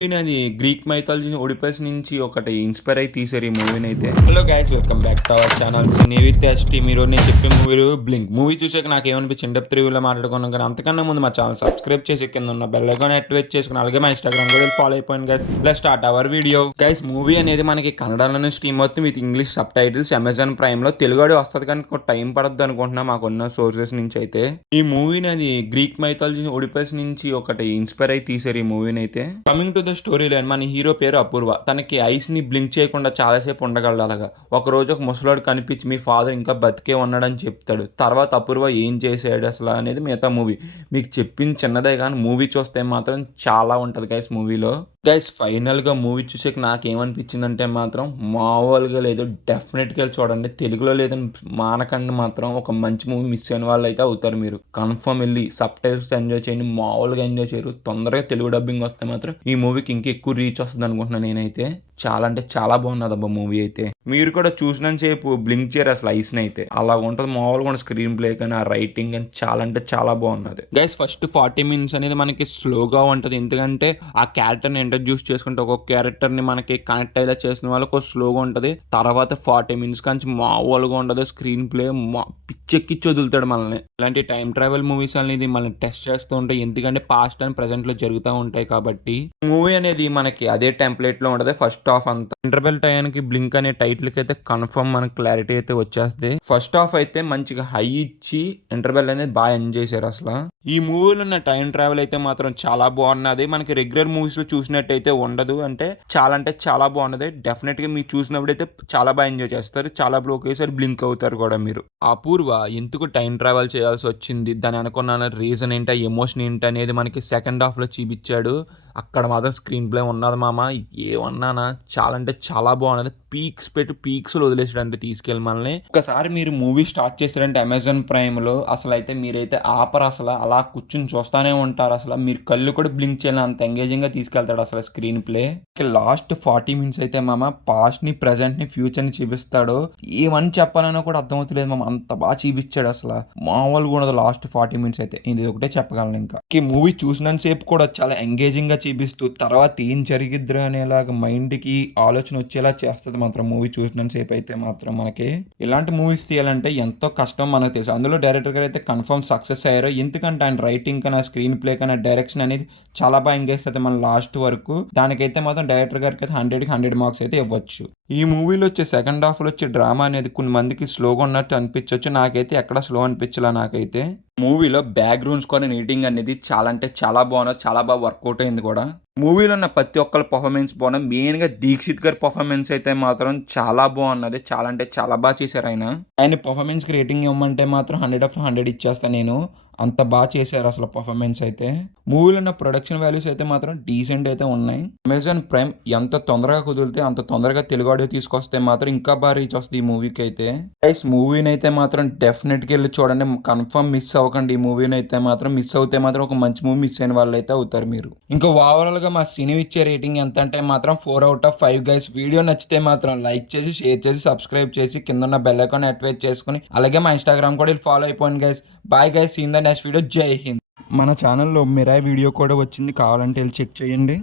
అది Greek mythology ఒడిపస్ నుంచి ఒకటి ఇన్స్పైర్ అయి తీసారు ఈ మూవీని అయితే. Hello guys, welcome back to our channel cine with ST. మీరు నేను చెప్పే మూవీ బ్లింక్ మూవీ చూసాక నాకు ఏమనిపించింది డెప్త్ రివ్యూలో మాట్లాడుకున్నాం. కానీ అంతకన్నా ముందు మా ఛానల్ సబ్స్క్రైబ్ చేసి కింద ఉన్న బెల్ ఐకాన్ యాక్టివేట్ చేసుకుని అలాగే మా ఇన్స్టాగ్రామ్ కూడా ఫాలో అయిపోయింది guys. Let's start our video. Guys, movie అనేది మనకి కన్నడలోనే స్ట్రీమ్ అవుతుంది with English sub titles. Amazon prime లో తెలుగు వస్తుంది కానీ టైం పడద్దు అనుకుంటున్నా మాకున్న సోర్సెస్ నుంచి అయితే. ఈ మూవీని అది గ్రీక్ మైథాలజీ ఒడిపస్ నుంచి ఒకటి ఇన్స్పైర్ అయి తీసారు ఈ మూవీని అయితే. Coming to the story line, మన హీరో పేరు అపూర్వ. తనకి ఐస్ ని బ్లింక్ చేయకుండా చాలాసేపు ఉండగలడు. అలాగా ఒక రోజు ఒక ముసలోడు కనిపించి మీ ఫాదర్ ఇంకా బతికే ఉన్నాడని చెప్తాడు. తర్వాత అపూర్వ ఏం చేశాడు అసలు అనేది మిగతా మూవీ. మీకు చెప్పింది చిన్నదే కానీ మూవీ చూస్తే మాత్రం చాలా ఉంటుంది గైస్ మూవీలో. గైస్, ఫైనల్గా మూవీ చూసాక నాకేమనిపించిందంటే మాత్రం మామూలుగా లేదు. డెఫినెట్గా చూడండి. తెలుగులో లేదని మానకండి మాత్రం ఒక మంచి మూవీ మిస్ అయిన వాళ్ళు అయితే అవుతారు. మీరు కన్ఫర్మ్ వెళ్ళి సబ్ టైటిల్స్ ఎంజాయ్ చేయండి. మామూలుగా ఎంజాయ్ చేయరు. తొందరగా తెలుగు డబ్బింగ్ వస్తే మాత్రం ఈ మూవీకి ఇంకెక్కువ రీచ్ వస్తుంది అనుకుంటున్నాను నేనైతే. చాలా అంటే చాలా బాగున్నది అబ్బా మూవీ అయితే. మీరు కూడా చూసినంతసేపు బ్లింక్ చేయరు అసలు ఐస్ని అయితే. అలా ఉంటుంది మామూలుగా ఉంటుంది. స్క్రీన్ ప్లే కానీ ఆ రైటింగ్ కానీ చాలా అంటే చాలా బాగున్నది గైస్. ఫస్ట్ 40 minutes అనేది మనకి స్లోగా ఉంటుంది. ఎందుకంటే ఆ క్యారెక్టర్ని ఇంట్రడ్యూస్ చేసుకుంటే ఒక్కొక్క క్యారెక్టర్ని మనకి కనెక్ట్ అయ్యేలా చేసిన వాళ్ళకి స్లోగా ఉంటుంది. తర్వాత 40 minutes కానీ మామూలుగా ఉండదు. స్క్రీన్ ప్లే పిచ్చెక్కిచ్చి వదులుతాడు మనల్ని. ఇలాంటి టైం ట్రావెల్ మూవీస్ అనేది మనల్ని టెస్ట్ చేస్తూ ఉంటాయి. ఎందుకంటే పాస్ట్ అండ్ ప్రెసెంట్ లో జరుగుతూ ఉంటాయి కాబట్టి. మూవీ అనేది మనకి అదే టెంప్లెట్ లో ఉంటుంది. ఫస్ట్ హాఫ్ అంతా ఇంటర్వెల్ టైంకి బ్లింక్ అనే టైటిల్ కి అయితే కన్ఫర్మ్ మనకి క్లారిటీ అయితే వచ్చేస్తుంది. ఫస్ట్ హాఫ్ అయితే మంచిగా హై ఇచ్చి ఇంటర్వెల్ అనేది బాగా ఎంజాయ్ చేశారు అసలు. ఈ మూవీలో ఉన్న టైం ట్రావెల్ అయితే మాత్రం చాలా బాగున్నది. మనకి రెగ్యులర్ మూవీస్ లో చూసినట్టయితే ఉండదు. అంటే చాలా బాగున్నది. డెఫినెట్ గా మీరు చూసినప్పుడు అయితే చాలా బాగా ఎంజాయ్ చేస్తారు. చాలా ఒకేసారి బ్లింక్ అవుతారు కూడా మీరు. అపూర్వ ఎందుకు టైం ట్రావెల్ చేయాల్సి వచ్చింది, దాని అనుకున్న రీజన్ ఏంటి, ఎమోషన్ ఏంటి అనేది మనకి సెకండ్ హాఫ్ లో చూపించాడు. అక్కడ మాత్రం స్క్రీన్ ప్లే ఉన్నది మామ. ఏమన్నానా చాలా అంటే చాలా బాగున్నది. పీక్స్లో వదిలేసాడు అంటే తీసుకెళ్ళి మనల్ని. ఒకసారి మీరు మూవీ స్టార్ట్ చేస్తారంటే అమెజాన్ ప్రైమ్లో అసలు అయితే మీరైతే ఆపరు. అసలు అలా కూర్చుని చూస్తూనే ఉంటారు. అసలు మీరు కళ్ళు కూడా బ్లింక్ చేయాలి, అంత ఎంగేజింగ్గా తీసుకెళ్తాడు అసలు స్క్రీన్ ప్లే. లాస్ట్ 40 minutes అయితే మామ పాస్ట్ని, ప్రెజెంట్ని, ఫ్యూచర్ని చూపిస్తాడు. ఏమని చెప్పాలన్నా కూడా అర్థమవుతలేదు మామ. అంత బాగా చూపించాడు అసలు. మామూలుగా ఉండదు లాస్ట్ 40 minutes అయితే. ఇది ఒకటే చెప్పగలను. ఇంకా ఈ మూవీ చూసినంత సేపు కూడా చాలా ఎంగేజింగ్గా చూపిస్తూ తర్వాత ఏం జరిగిద్దు అనేలాగా మైండ్కి ఆలోచన వచ్చేలా చేస్తుంది మాత్రం మూవీ చూసినంత సేపు అయితే మాత్రం. మనకి ఇలాంటి మూవీస్ తీయాలంటే ఎంతో కష్టం మనకు తెలుసు. అందులో డైరెక్టర్ గారు అయితే కన్ఫర్మ్ సక్సెస్ అయ్యారు. ఎందుకంటే ఆయన రైటింగ్ కన్నా, స్క్రీన్ ప్లే కన్నా, డైరెక్షన్ అనేది చాలా బాగా ఎంగేస్తుంది మన లాస్ట్ వరకు. దానికైతే మాత్రం డైరెక్టర్ గారికి అయితే 100కి 100 మార్క్స్ అయితే ఇవ్వచ్చు. ఈ మూవీలో వచ్చే సెకండ్ హాఫ్లో వచ్చే డ్రామా అనేది కొన్ని మందికి స్లోగా ఉన్నట్టు అనిపించవచ్చు. నాకైతే ఎక్కడ స్లో అనిపించలా. నాకైతే మూవీలో బ్యాక్గ్రౌండ్ స్కోర్ అండ్ ఎడిటింగ్ అనేది చాలా అంటే చాలా బాగున్నది. చాలా బాగా వర్కౌట్ అయింది కూడా. మూవీలో ఉన్న ప్రతి ఒక్కరి పర్ఫార్మెన్స్ బాగున్నది. మెయిన్గా దీక్షిత్ గారి పర్ఫార్మెన్స్ అయితే మాత్రం చాలా బాగున్నది. చాలా అంటే చాలా బాగా చేశారు ఆయన పర్ఫార్మెన్స్కి రేటింగ్ ఇవ్వమంటే మాత్రం 100/100 ఇచ్చేస్తాను నేను. అంత బాగా చేశారు అసలు పర్ఫార్మెన్స్ అయితే. మూవీలో ఉన్న ప్రొడక్షన్ వాల్యూస్ అయితే మాత్రం డీసెంట్ అయితే ఉన్నాయి. అమెజాన్ ప్రైమ్ ఎంత తొందరగా కుదిరితే అంత తొందరగా తెలుగు ఆడియో తీసుకొస్తే మాత్రం ఇంకా బాగా రీచ్ వస్తుంది ఈ మూవీకి అయితే. గైస్, మూవీని అయితే మాత్రం డెఫినెట్గా వెళ్ళి చూడండి. కన్ఫర్మ్ మిస్ అవ్వకండి ఈ మూవీని అయితే మాత్రం. మిస్ అవుతే మాత్రం ఒక మంచి మూవీ మిస్ అయిన వాళ్ళు అయితే అవుతారు మీరు. ఇంకా ఓవరాల్ గా మా సినీ ఇచ్చే రేటింగ్ ఎంత అంటే మాత్రం 4/5 గైస్. వీడియో నచ్చితే మాత్రం లైక్ చేసి, షేర్ చేసి, సబ్స్క్రైబ్ చేసి, కింద ఉన్న బెల్ ఐకాన్ యాక్టివేట్ చేసుకుని అలాగే మా ఇన్స్టాగ్రామ్ కూడా ఫాలో అయిపోయింది guys. Bye guys, seen the next video. Jai Hind. మన ఛానల్లో మిరాయ్ వీడియో కూడా వచ్చింది, కావాలంటే వెళ్ళి చెక్ చేయండి.